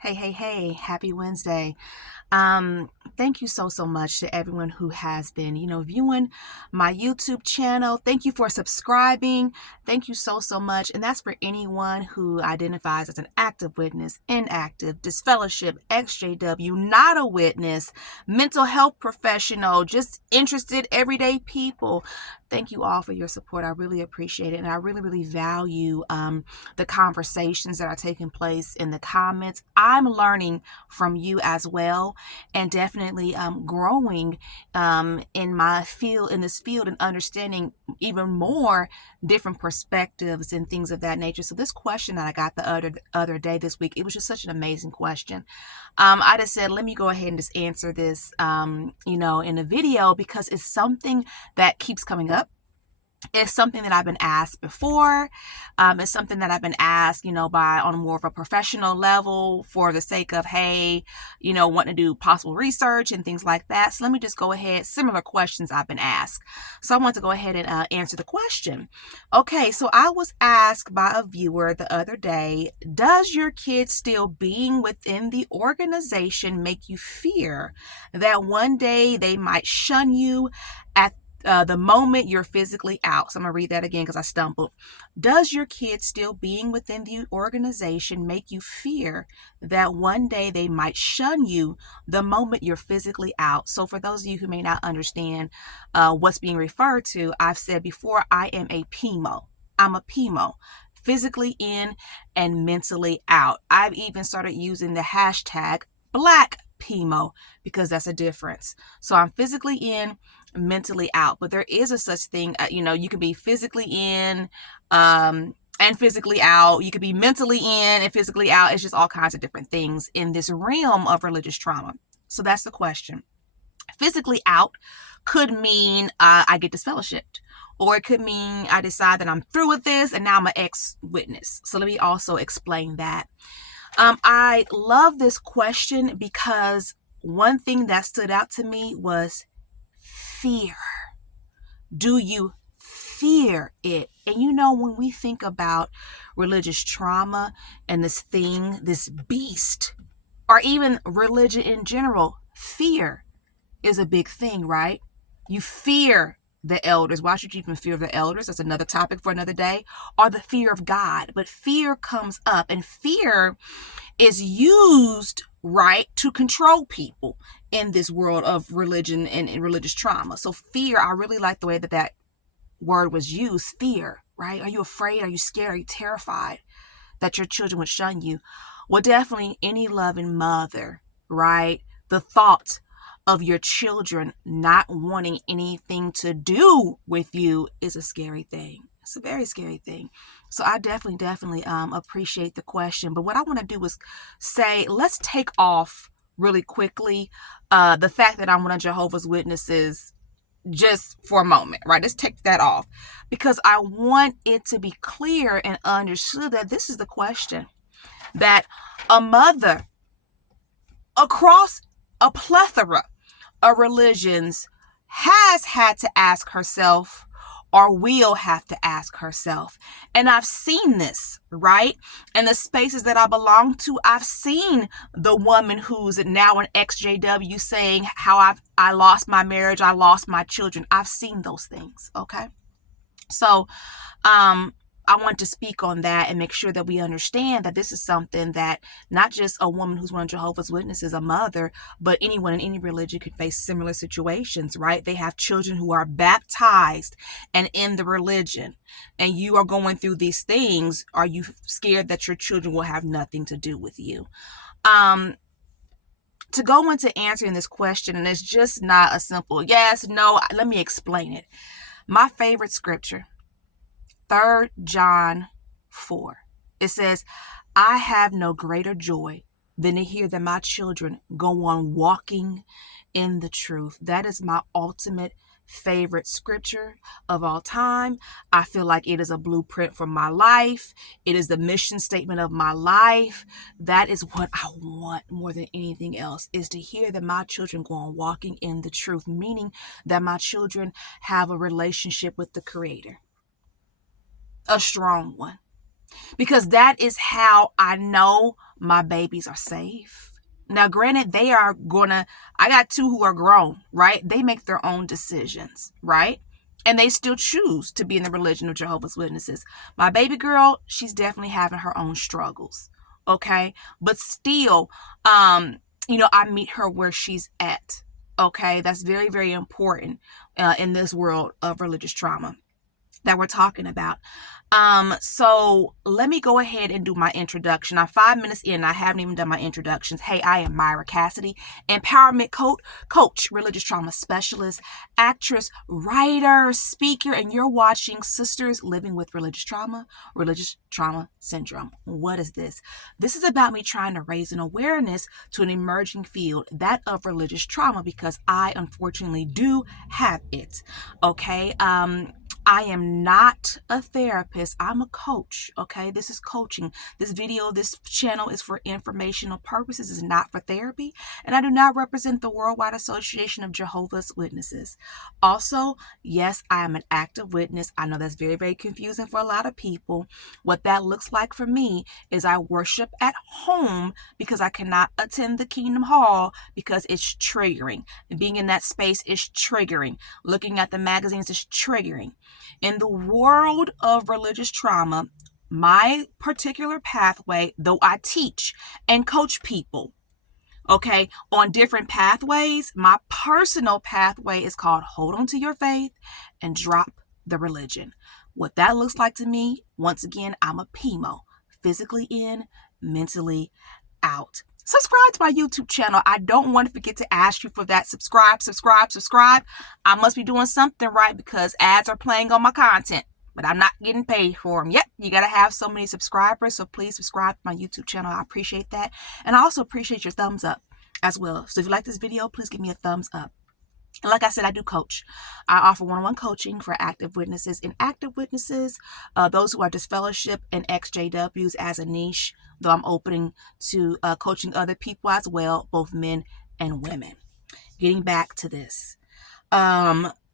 Hey, happy Wednesday. Thank you so much to everyone who has been, viewing my YouTube channel. Thank you for subscribing. Thank you so much. And that's for anyone who identifies as an active witness, inactive, disfellowship, exJW, not a witness, mental health professional, just interested everyday people. Thank you all for your support. I really appreciate it. And I really value the conversations that are taking place in the comments. I'm learning from you as well, and definitely growing in this field, and understanding even more different perspectives and things of that nature. So this question that I got the other day this week, it was just such an amazing question. I just said, let me go ahead and just answer this, in a video, because it's something that keeps coming up. It's something that I've been asked before. It's something that I've been asked, on more of a professional level, for the sake of, hey, wanting to do possible research and things like that. So let me just go ahead. Similar questions I've been asked. So I want to go ahead and answer the question. Okay, so I was asked by a viewer the other day, does your kid still being within the organization make you fear that one day they might shun you at the moment you're physically out? So I'm going to read that again because I stumbled. Does your kid still being within the organization make you fear that one day they might shun you the moment you're physically out? So for those of you who may not understand what's being referred to, I've said before, I am a PIMO. I'm a PIMO. Physically in and mentally out. I've even started using the hashtag Black PIMO because that's a difference. So I'm physically in, mentally out, but there is a such thing, you can be physically in and physically out. You could be mentally in and physically out. It's just all kinds of different things in this realm of religious trauma. So that's the question. Physically out could mean I get disfellowshipped, or it could mean I decide that I'm through with this and now I'm an ex-witness. So let me also explain that. I love this question because one thing that stood out to me was fear. Do you fear it? And when we think about religious trauma and this thing, this beast, or even religion in general, fear is a big thing, right? You fear the elders. Why should you even fear the elders? That's another topic for another day. Or the fear of God. But fear comes up, and fear is used, right, to control people in this world of religion and religious trauma. So fear, I really like the way that word was used, fear, right? Are you afraid? Are you scared? Are you terrified that your children would shun you? Well, definitely any loving mother, right? The thought of your children not wanting anything to do with you is a scary thing. It's a very scary thing. So I definitely appreciate the question. But what I want to do is say, let's take off really quickly the fact that I'm one of Jehovah's Witnesses just for a moment, right? Let's take that off, because I want it to be clear and understood that this is the question that a mother across a plethora of religions has had to ask herself, or will have to ask herself. And I've seen this, right? In the spaces that I belong to, I've seen the woman who's now an exJW saying how I lost my marriage, I lost my children. I've seen those things, okay? So I want to speak on that and make sure that we understand that this is something that not just a woman who's one of Jehovah's Witnesses, a mother, but anyone in any religion could face similar situations, right? They have children who are baptized and in the religion, and you are going through these things. Are you scared that your children will have nothing to do with you? To go into answering this question, and it's just not a simple yes, no, let me explain it. My favorite scripture, 3 John 4. It says, I have no greater joy than to hear that my children go on walking in the truth. That is my ultimate favorite scripture of all time. I feel like it is a blueprint for my life. It is the mission statement of my life. That is what I want more than anything else, is to hear that my children go on walking in the truth, meaning that my children have a relationship with the Creator. A strong one. Because that is how I know my babies are safe. Now, granted, I got 2 who are grown, right? They make their own decisions, right? And they still choose to be in the religion of Jehovah's Witnesses. My baby girl, she's definitely having her own struggles, okay? But still, I meet her where she's at, okay? That's very, very important in this world of religious trauma that we're talking about. So let me go ahead and do my introduction. I'm 5 minutes in. I haven't even done my introductions. Hey, I am Myra Cassidy, empowerment coach, religious trauma specialist, actress, writer, speaker, and you're watching Sisters Living with Religious Trauma Syndrome. What is this? This is about me trying to raise an awareness to an emerging field, that of religious trauma, because I unfortunately do have it. Okay. I am not a therapist. I'm a coach, okay? This is coaching. This channel is for informational purposes. It's not for therapy. And I do not represent the Worldwide Association of Jehovah's Witnesses. Also, yes, I am an active witness. I know that's very, very confusing for a lot of people. What that looks like for me is I worship at home because I cannot attend the Kingdom Hall because it's triggering. And being in that space is triggering. Looking at the magazines is triggering. In the world of religious trauma, my particular pathway, though I teach and coach people, okay, on different pathways, my personal pathway is called hold on to your faith and drop the religion. What that looks like to me, once again, I'm a PIMO, physically in, mentally out. Subscribe to my YouTube channel. I don't want to forget to ask you for that. Subscribe. I must be doing something right because ads are playing on my content, but I'm not getting paid for them. Yep, you got to have so many subscribers, so please subscribe to my YouTube channel. I appreciate that. And I also appreciate your thumbs up as well. So if you like this video, please give me a thumbs up. And like I said, I do coach. I offer one-on-one coaching for active witnesses. In active witnesses, those who are disfellowship and exJWs as a niche, though I'm opening to coaching other people as well, both men and women. Getting back to this.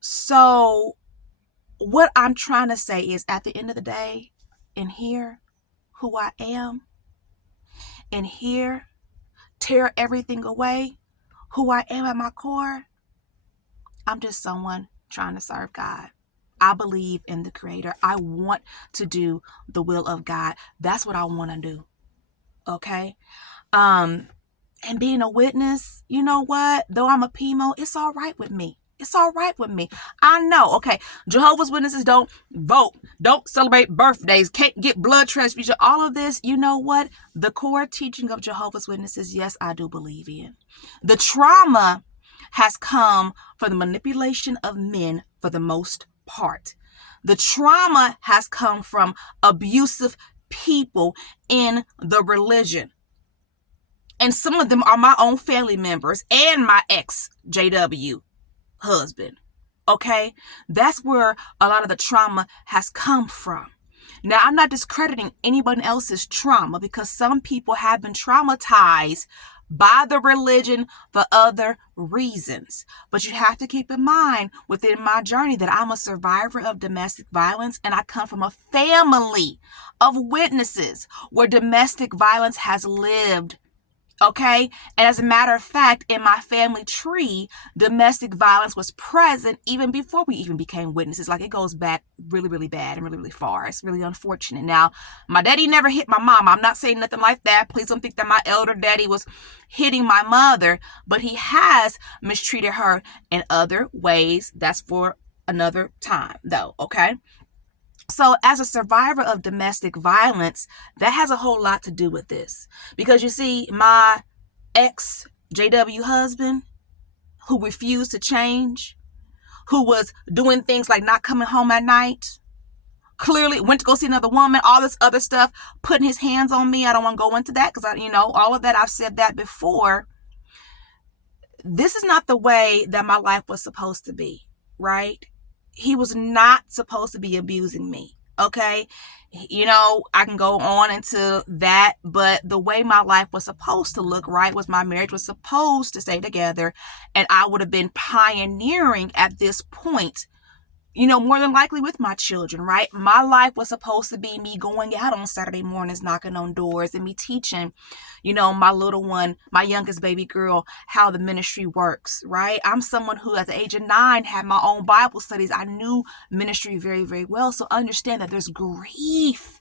So what I'm trying to say is at the end of the day, in here, who I am, in here, tear everything away, who I am at my core, I'm just someone trying to serve God. I believe in the Creator. I want to do the will of God. That's what I want to do. Okay? And being a witness, you know what? Though I'm a PIMO, it's all right with me. It's all right with me. I know. Okay. Jehovah's Witnesses don't vote. Don't celebrate birthdays. Can't get blood transfusion. All of this, you know what? The core teaching of Jehovah's Witnesses, yes, I do believe in. The trauma has come for the manipulation of men for the most part. The trauma has come from abusive people in the religion. And some of them are my own family members and my ex-JW husband. Okay? That's where a lot of the trauma has come from. Now, I'm not discrediting anyone else's trauma because some people have been traumatized by the religion for other reasons. But you have to keep in mind within my journey that I'm a survivor of domestic violence and I come from a family of witnesses where domestic violence has lived. Okay? And as a matter of fact, in my family tree, domestic violence was present even before we even became witnesses. Like it goes back really, really bad and really, really far. It's really unfortunate. Now, my daddy never hit my mom. I'm not saying nothing like that. Please don't think that my elder daddy was hitting my mother, but he has mistreated her in other ways. That's for another time though. Okay? So as a survivor of domestic violence, that has a whole lot to do with this. Because you see, my ex-JW husband, who refused to change, who was doing things like not coming home at night, clearly went to go see another woman, all this other stuff, putting his hands on me. I don't want to go into that because, all of that, I've said that before. This is not the way that my life was supposed to be, right? He was not supposed to be abusing me, okay? I can go on into that, but the way my life was supposed to look, right, was my marriage was supposed to stay together, and I would have been pioneering at this point more than likely with my children, right? My life was supposed to be me going out on Saturday mornings, knocking on doors, and me teaching, my little one, my youngest baby girl, how the ministry works, right? I'm someone who at the age of 9 had my own Bible studies. I knew ministry very, very well. So understand that there's grief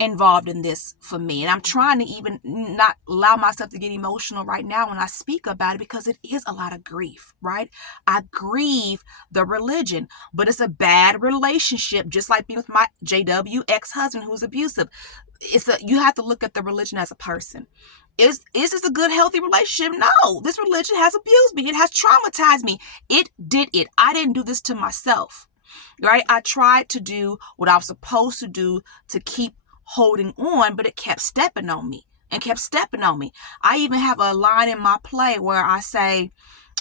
involved in this for me. And I'm trying to even not allow myself to get emotional right now when I speak about it, because it is a lot of grief, right? I grieve the religion, but it's a bad relationship, just like being with my JW ex-husband who's abusive. You have to look at the religion as a person. Is this a good, healthy relationship? No, this religion has abused me. It has traumatized me. It did it. I didn't do this to myself, right? I tried to do what I was supposed to do to keep holding on, but it kept stepping on me and kept stepping on me. I even have a line in my play where I say,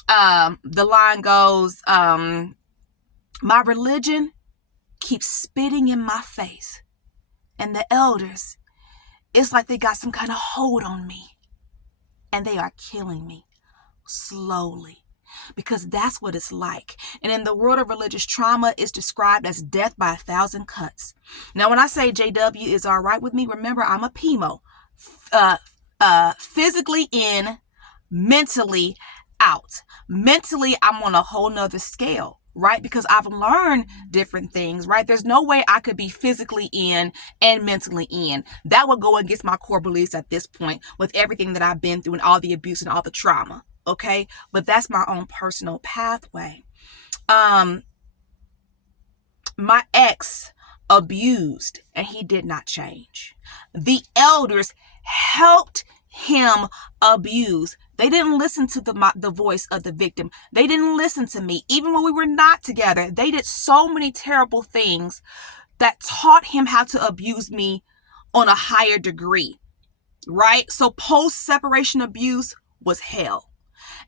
the line goes, my religion keeps spitting in my face, and the elders, it's like they got some kind of hold on me, and they are killing me slowly. Because that's what it's like. And in the world of religious trauma, it's described as death by 1,000 cuts. Now, when I say JW is all right with me, remember, I'm a PIMO. Physically in, mentally out. Mentally, I'm on a whole nother scale, right? Because I've learned different things, right? There's no way I could be physically in and mentally in. That would go against my core beliefs at this point with everything that I've been through and all the abuse and all the trauma. Okay, but that's my own personal pathway. My ex abused, and he did not change. The elders helped him abuse. They didn't listen to the voice of the victim. They didn't listen to me. Even when we were not together, they did so many terrible things that taught him how to abuse me on a higher degree, right? So post-separation abuse was hell.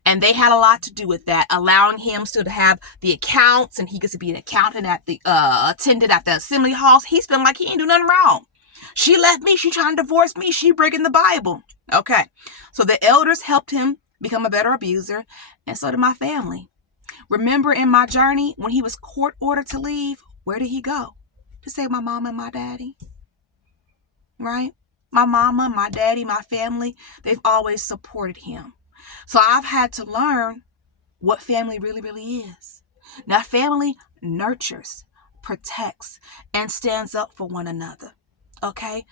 And they had a lot to do with that, allowing him still to have the accounts, and he gets to be an accountant at the attendant at the assembly halls. He's feeling like he ain't do nothing wrong. She left me. She trying to divorce me. She breaking the Bible. Okay. So the elders helped him become a better abuser, and so did my family. Remember in my journey, when he was court ordered to leave, where did he go? To save my mama and my daddy. Right? My mama, my daddy, my family, they've always supported him. So I've had to learn what family really, really is. Now, family nurtures, protects, and stands up for one another. Okay?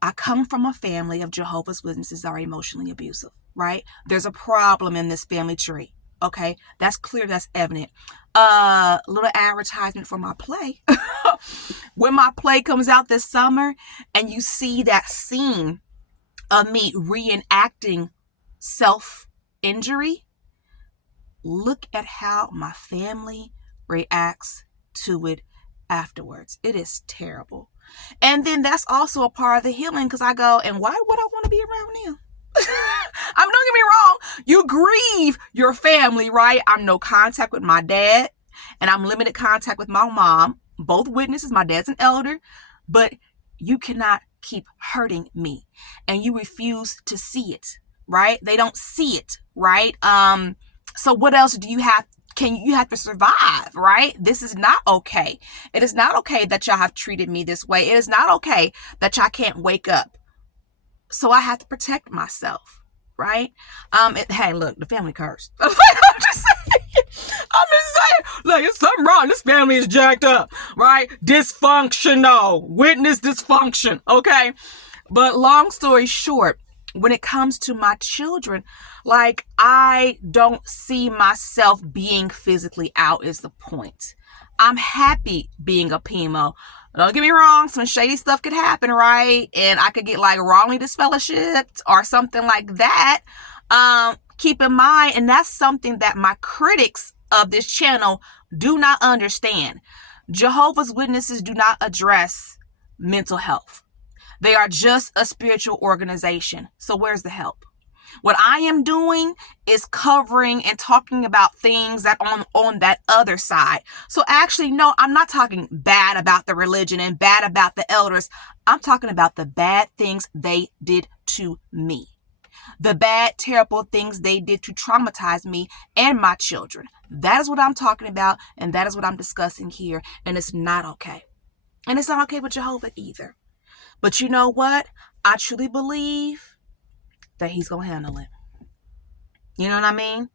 I come from a family of Jehovah's Witnesses that are emotionally abusive, right? There's a problem in this family tree. Okay? That's clear, that's evident. Little advertisement for my play. When my play comes out this summer and you see that scene of me reenacting self-injury, look at how my family reacts to it afterwards. It is terrible. And then that's also a part of the healing, because I go, and why would I want to be around them? Don't get me wrong. You grieve your family, right? I'm no contact with my dad, and I'm limited contact with my mom. Both witnesses. My dad's an elder, but you cannot keep hurting me, and you refuse to see it. Right? They don't see it, right? So what else do you have? You have to survive, right? This is not okay. It is not okay that y'all have treated me this way. It is not okay that y'all can't wake up. So I have to protect myself, right? Hey, look, the family cursed. I'm just saying, like, it's something wrong. This family is jacked up, right? Dysfunctional. Witness dysfunction, okay? But long story short, when it comes to my children, like, I don't see myself being physically out is the point. I'm happy being a PIMO. Don't get me wrong, some shady stuff could happen, right? And I could get like wrongly disfellowshipped or something like that. Keep in mind, and that's something that my critics of this channel do not understand. Jehovah's Witnesses do not address mental health. They are just a spiritual organization. So where's the help? What I am doing is covering and talking about things that on that other side. So actually, no, I'm not talking bad about the religion and bad about the elders. I'm talking about the bad things they did to me. the bad, terrible things they did to traumatize me and my children. That is what I'm talking about, and that is what I'm discussing here, and it's not okay. And it's not okay with Jehovah either. But you know what? I truly believe that he's going to handle it. You know what I mean?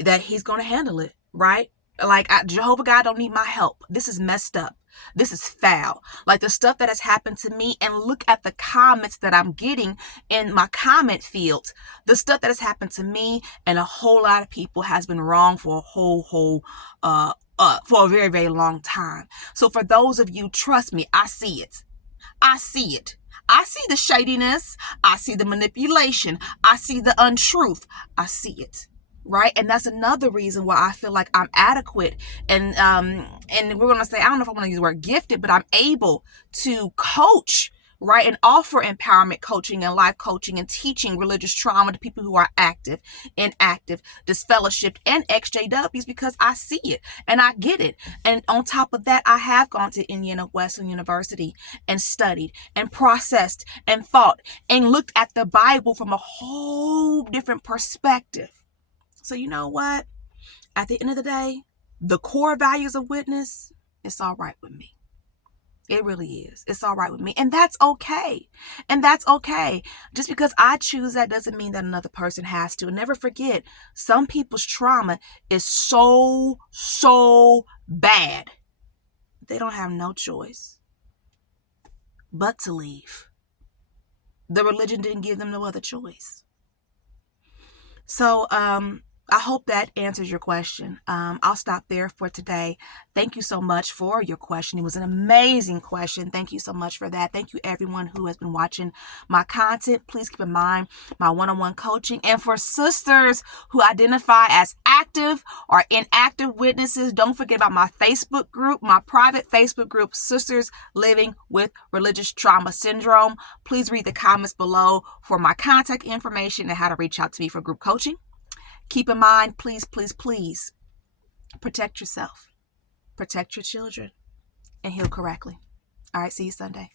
That he's going to handle it, right? Like, Jehovah God don't need my help. This is messed up. This is foul. Like the stuff that has happened to me, and look at the comments that I'm getting in my comment fields. The stuff that has happened to me and a whole lot of people has been wrong for a very, very long time. So for those of you, trust me, I see it. I see it. I see the shadiness. I see the manipulation. I see the untruth. I see it. Right? And that's another reason why I feel like I'm adequate. And we're going to say, I don't know if I want to use the word gifted, but I'm able to coach, right? And offer empowerment coaching and life coaching and teaching religious trauma to people who are active, inactive, disfellowshipped, and exJWs, because I see it and I get it. And on top of that, I have gone to Indiana Wesleyan University and studied and processed and thought and looked at the Bible from a whole different perspective. So you know what? At the end of the day, the core values of witness, it's all right with me. It really is. It's all right with me. And that's okay. And that's okay. Just because I choose that doesn't mean that another person has to. And never forget, some people's trauma is so bad. They don't have no choice but to leave. The religion didn't give them no other choice. So, I hope that answers your question. I'll stop there for today. Thank you so much for your question. It was an amazing question. Thank you so much for that. Thank you everyone who has been watching my content. Please keep in mind my one-on-one coaching. And for sisters who identify as active or inactive witnesses, don't forget about my Facebook group, my private Facebook group, Sisters Living with Religious Trauma Syndrome. Please read the comments below for my contact information and how to reach out to me for group coaching. Keep in mind, please, please, please protect yourself, protect your children, and heal correctly. All right, see you Sunday.